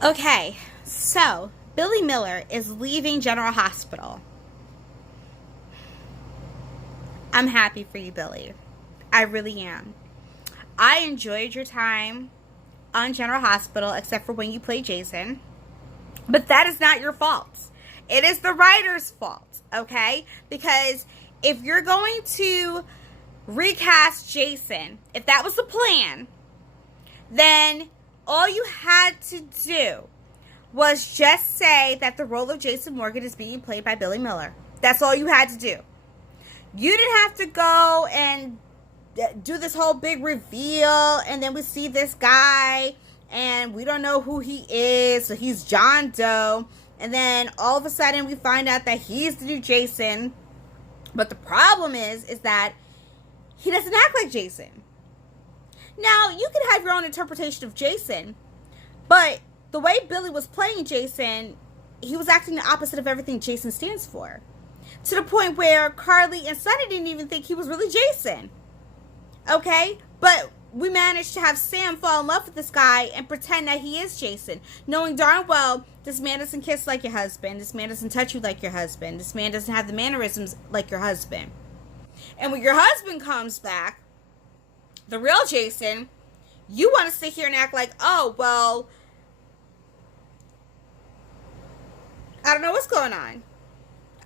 Okay, so Billy Miller is leaving General Hospital. I'm happy for you, Billy. I really am. I enjoyed your time on General Hospital, except for when you played Jason. But that is not your fault. It is the writer's fault, okay? Because if you're going to recast Jason, if that was the plan, then all you had to do was just say that the role of Jason Morgan is being played by Billy Miller. That's all you had to do. You didn't have to go and do this whole big reveal, and then we see this guy, and we don't know who he is, so he's John Doe, and then all of a sudden we find out that he's the new Jason. But the problem is that he doesn't act like Jason. Now, you can have your own interpretation of Jason, but the way Billy was playing Jason, he was acting the opposite of everything Jason stands for. To the point where Carly and Sonny didn't even think he was really Jason. Okay? But we managed to have Sam fall in love with this guy and pretend that he is Jason, knowing darn well this man doesn't kiss like your husband, this man doesn't touch you like your husband, this man doesn't have the mannerisms like your husband. And when your husband comes back, the real Jason, you want to sit here and act like, oh, well, I don't know what's going on.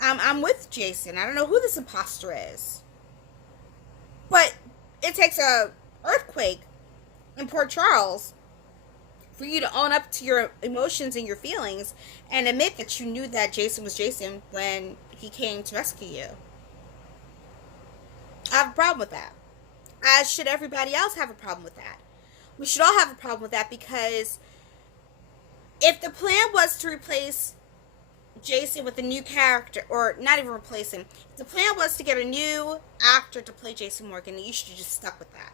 I'm with Jason. I don't know who this imposter is. But it takes a earthquake in Port Charles for you to own up to your emotions and your feelings and admit that you knew that Jason was Jason when he came to rescue you. I have a problem with that. As should everybody else have a problem with that. We should all have a problem with that, because if the plan was to replace Jason with a new character, or not even replace him, if the plan was to get a new actor to play Jason Morgan, you should have just stuck with that.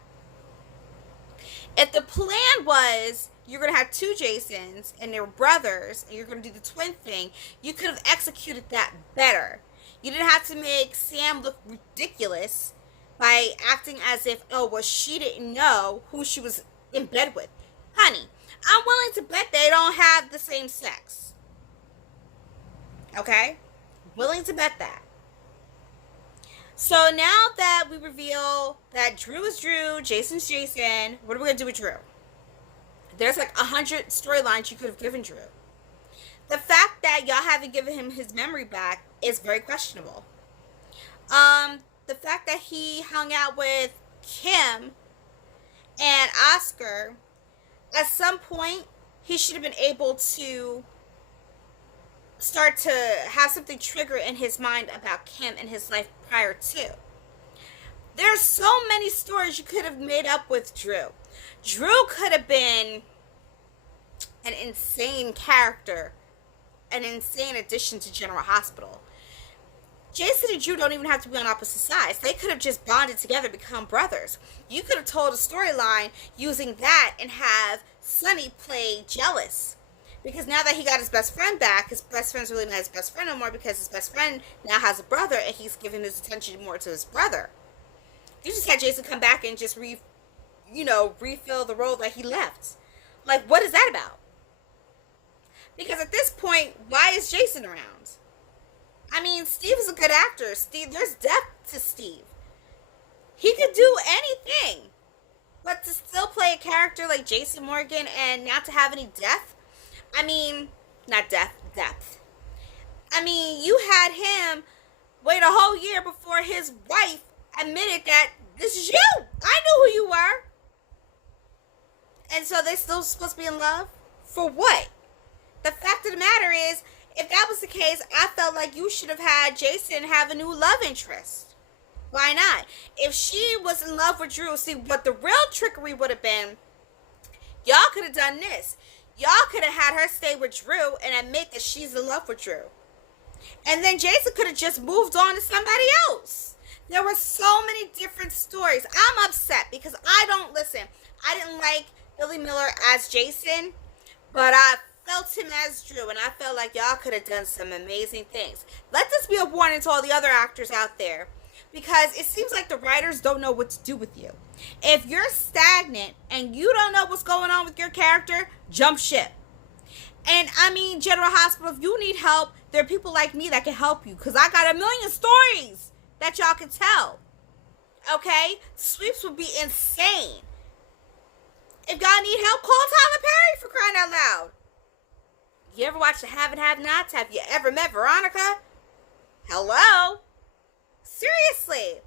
If the plan was you're going to have two Jasons and they were brothers and you're going to do the twin thing, you could have executed that better. You didn't have to make Sam look ridiculous by acting as if, oh, well, she didn't know who she was in bed with. Honey, I'm willing to bet they don't have the same sex. Okay? Willing to bet that. So now that we reveal that Drew is Drew, Jason's Jason, what are we going to do with Drew? There's like 100 storylines you could have given Drew. The fact that y'all haven't given him his memory back is very questionable. The fact that he hung out with Kim and Oscar, at some point, he should have been able to start to have something trigger in his mind about Kim and his life prior to. There's so many stories you could have made up with Drew. Drew could have been an insane character, an insane addition to General Hospital. Jason and Drew don't even have to be on opposite sides. They could have just bonded together, become brothers. You could have told a storyline using that and have Sonny play jealous. Because now that he got his best friend back, his best friend's really not his best friend no more, because his best friend now has a brother and he's giving his attention more to his brother. You just had Jason come back and just refill the role that he left. Like, what is that about? Because at this point, why is Jason around? I mean, Steve is a good actor. There's depth to Steve. He could do anything. But to still play a character like Jason Morgan and not to have any depth, depth. I mean, you had him wait a whole year before his wife admitted that this is you. I knew who you were. And so they're still supposed to be in love? For what? The fact of the matter is, if that was the case, I felt like you should have had Jason have a new love interest. Why not? If she was in love with Drew, see, what the real trickery would have been, y'all could have done this. Y'all could have had her stay with Drew and admit that she's in love with Drew. And then Jason could have just moved on to somebody else. There were so many different stories. I'm upset because I didn't like Billy Miller as Jason, but I felt him as Drew, and I felt like y'all could have done some amazing things. Let this be a warning to all the other actors out there, because it seems like the writers don't know what to do with you. If you're stagnant and you don't know what's going on with your character, jump ship. And I mean, General Hospital, if you need help, there are people like me that can help you. Because I got a million stories that y'all can tell. Okay? Sweeps would be insane. If y'all need help, call Tyler Perry, for crying out loud. You ever watch the Have and Have Nots? Have you ever met Veronica? Hello? Seriously.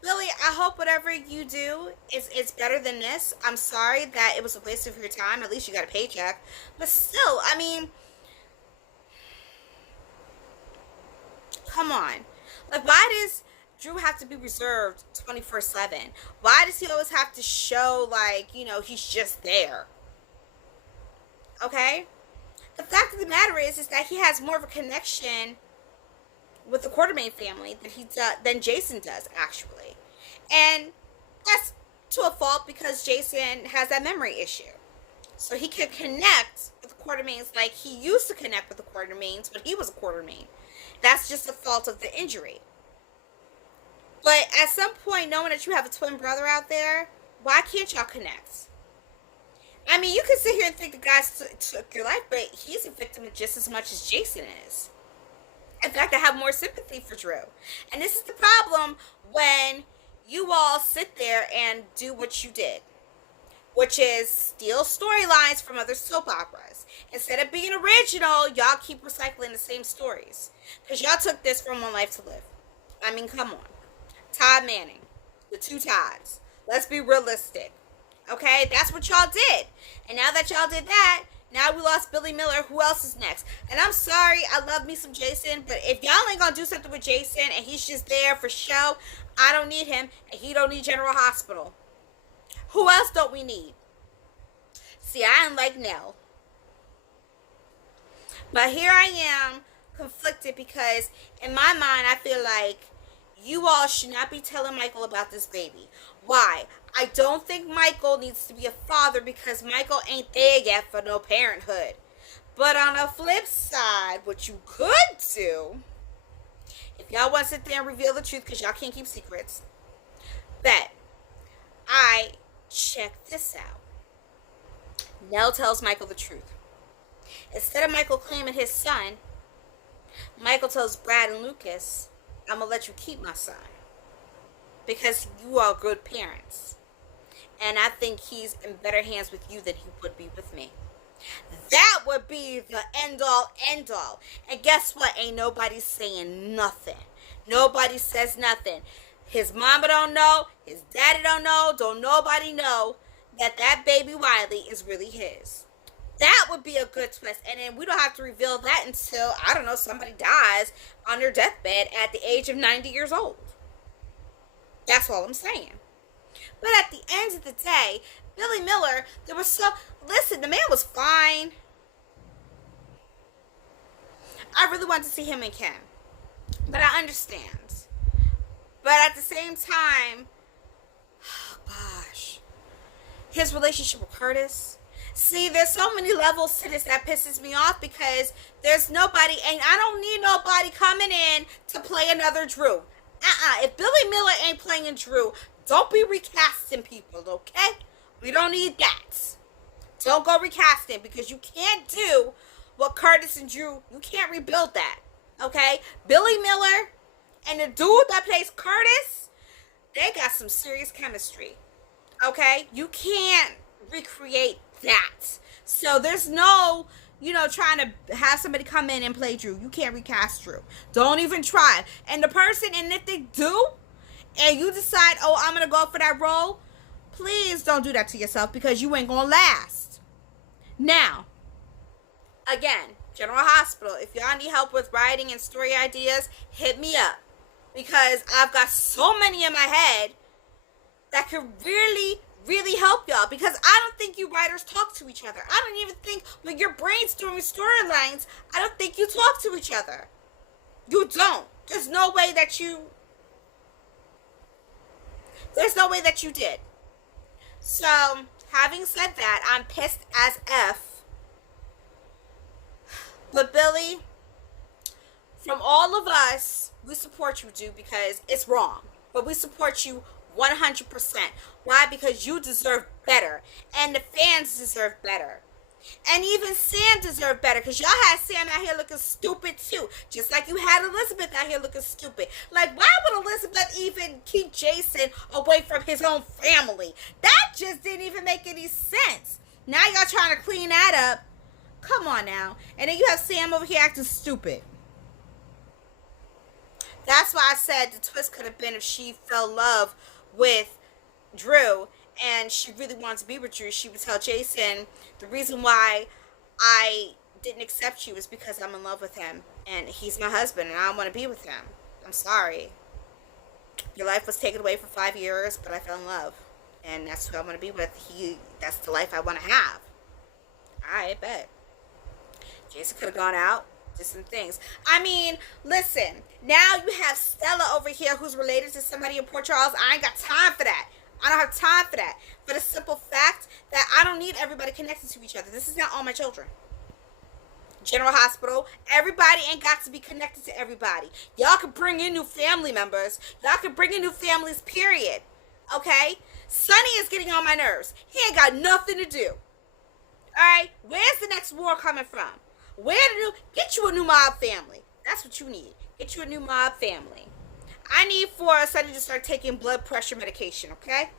Billy, I hope whatever you do is better than this. I'm sorry that it was a waste of your time. At least you got a paycheck. But still, I mean, come on. Like, why does Drew have to be reserved 24/7? Why does he always have to show, like, you know, he's just there? Okay? The fact of the matter is that he has more of a connection with the Quartermain family than Jason does, actually. And that's to a fault because Jason has that memory issue. So he can connect with the Quartermains like he used to connect with the Quartermains when he was a Quartermain. That's just a fault of the injury. But at some point, knowing that you have a twin brother out there, why can't y'all connect? I mean, you can sit here and think the guy took your life, but he's a victim just as much as Jason is. In fact, I have more sympathy for Drew. And this is the problem when you all sit there and do what you did, which is steal storylines from other soap operas. Instead of being original, y'all keep recycling the same stories. Because y'all took this from One Life to Live. I mean, come on. Todd Manning. The two Todds. Let's be realistic. Okay? That's what y'all did. And now that y'all did that, now we lost Billy Miller. Who else is next? And I'm sorry, I love me some Jason, but if y'all ain't gonna do something with Jason and he's just there for show, I don't need him, and he don't need General Hospital. Who else don't we need? See, I ain't like Nell. But here I am, conflicted, because in my mind, I feel like you all should not be telling Michael about this baby. Why? I don't think Michael needs to be a father because Michael ain't there yet for no parenthood. But on the flip side, what you could do, if y'all want to sit there and reveal the truth because y'all can't keep secrets, bet I check this out. Nell tells Michael the truth. Instead of Michael claiming his son, Michael tells Brad and Lucas, I'm going to let you keep my son because you are good parents. And I think he's in better hands with you than he would be with me. That would be the end-all, end-all. And guess what? Ain't nobody saying nothing. Nobody says nothing. His mama don't know. His daddy don't know. Don't nobody know that baby Wiley is really his. That would be a good twist. And then we don't have to reveal that until, I don't know, somebody dies on their deathbed at the age of 90 years old. That's all I'm saying. But at the end of the day, Billy Miller, listen, the man was fine. I really want to see him and Kim. But I understand. But at the same time, oh gosh, his relationship with Curtis. See, there's so many levels to this that pisses me off because there's nobody, and I don't need nobody coming in to play another Drew. If Billy Miller ain't playing Drew, don't be recasting people, okay? We don't need that. Don't go recasting because you can't do what Curtis and Drew, you can't rebuild that, okay? Billy Miller and the dude that plays Curtis, they got some serious chemistry, okay? You can't recreate that. So there's no, trying to have somebody come in and play Drew. You can't recast Drew. Don't even try. And the person, and if they do, and you decide, oh, I'm going to go for that role, please don't do that to yourself because you ain't going to last. Now, again, General Hospital, if y'all need help with writing and story ideas, hit me up. Because I've got so many in my head that could really, really help y'all. Because I don't think you writers talk to each other. I don't even think when you're brainstorming storylines, I don't think you talk to each other. You don't. There's no way that you did. So, having said that, I'm pissed as F. But Billy, from all of us, we support you, dude, because it's wrong. But we support you 100%. Why? Because you deserve better. And the fans deserve better. And even Sam deserved better because y'all had Sam out here looking stupid too. Just like you had Elizabeth out here looking stupid. Like, why would Elizabeth even keep Jason away from his own family? That just didn't even make any sense. Now y'all trying to clean that up. Come on now. And then you have Sam over here acting stupid. That's why I said the twist could have been if she fell in love with Drew and she really wanted to be with Drew. She would tell Jason, the reason why I didn't accept you is because I'm in love with him and he's my husband and I don't want to be with him. I'm sorry. Your life was taken away for 5 years, but I fell in love. And that's who I want to be with. That's the life I want to have. I bet. Jason could have gone out, did some things. I mean, listen. Now you have Stella over here who's related to somebody in Port Charles. I ain't got time for that. I don't have time for that. For the simple fact that I don't need everybody connected to each other. This is not all my children. General Hospital, everybody ain't got to be connected to everybody. Y'all can bring in new family members. Y'all can bring in new families, period. Okay? Sonny is getting on my nerves. He ain't got nothing to do. Alright? Where's the next war coming from? Get you a new mob family. That's what you need. Get you a new mob family. I need for Sonny to start taking blood pressure medication, okay?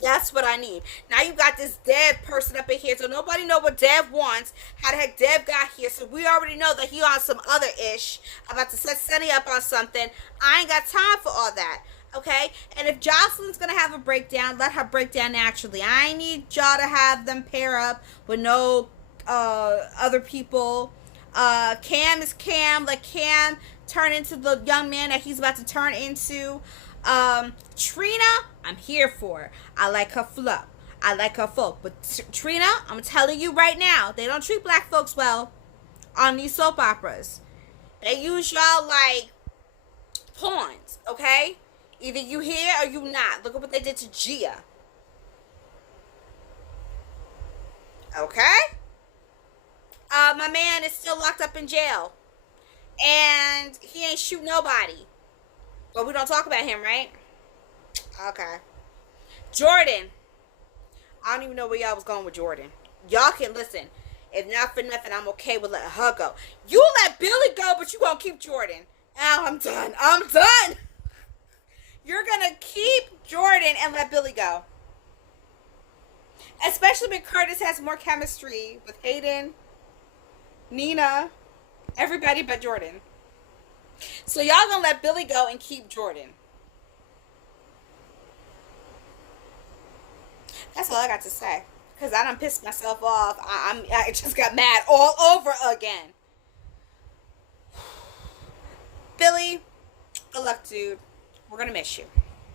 That's what I need. Now you got this Dev person up in here, so nobody know what Dev wants, how the heck Dev got here, so we already know that he on some other ish, about to set Sonny up on something. I ain't got time for all that, okay? And if Jocelyn's gonna have a breakdown, let her break down naturally. I need y'all to have them pair up with no other people. Cam is Cam. Let Cam turn into the young man that he's about to turn into. Trina, I'm here for her. I like her flow. I like her folk. But Trina, I'm telling you right now, they don't treat black folks well on these soap operas. They use y'all like pawns, okay? Either you here or you not. Look at what they did to Gia. Okay? My man is still locked up in jail. And he ain't shoot nobody. But we don't talk about him, right? Okay. Jordan. I don't even know where y'all was going with Jordan. Y'all can listen. If not for nothing, I'm okay with letting her go. You let Billy go, but you gonna keep Jordan. Now I'm done. I'm done. You're gonna keep Jordan and let Billy go. Especially when Curtis has more chemistry with Hayden, Nina, everybody but Jordan. So y'all gonna let Billy go and keep Jordan. That's all I got to say. Because I done pissed myself off. I just got mad all over again. Billy, good luck, dude. We're gonna miss you.